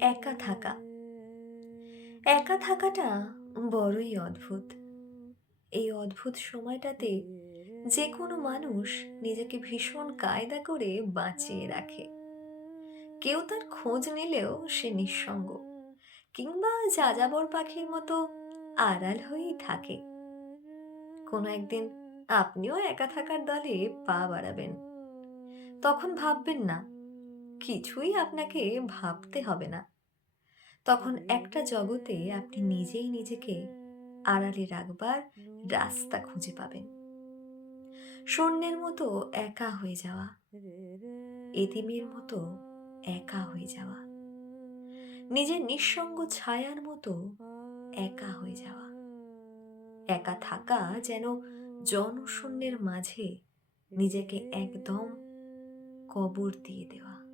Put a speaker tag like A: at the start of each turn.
A: একা থাকা। একা থাকাটা বড়ই অদ্ভুত। এই অদ্ভুত সময়টাতে যে কোনো মানুষ নিজেকে ভীষণ কায়দা করে বাঁচিয়ে রাখে। কেউ তার খোঁজ নিলেও সে নিঃসঙ্গ, কিংবা যাযাবর পাখির মতো আড়াল হয়েই থাকে। কোনো একদিন আপনিও একা থাকার দলে পা বাড়াবেন, তখন ভাববেন না কিছুই আপনাকে ভাবতে হবে না। তখন একটা জগতে আপনি নিজেই নিজেকে আড়ালে রাখবার রাস্তা খুঁজে পাবেন। শূন্যের মতো একা হয়ে যাওয়া এতিমের মতো একা হয়ে যাওয়া নিজের নিঃসঙ্গ ছায়ার মতো একা হয়ে যাওয়া। একা থাকা যেন জনশূন্যের মাঝে নিজেকে একদম কবর দিয়ে দেওয়া।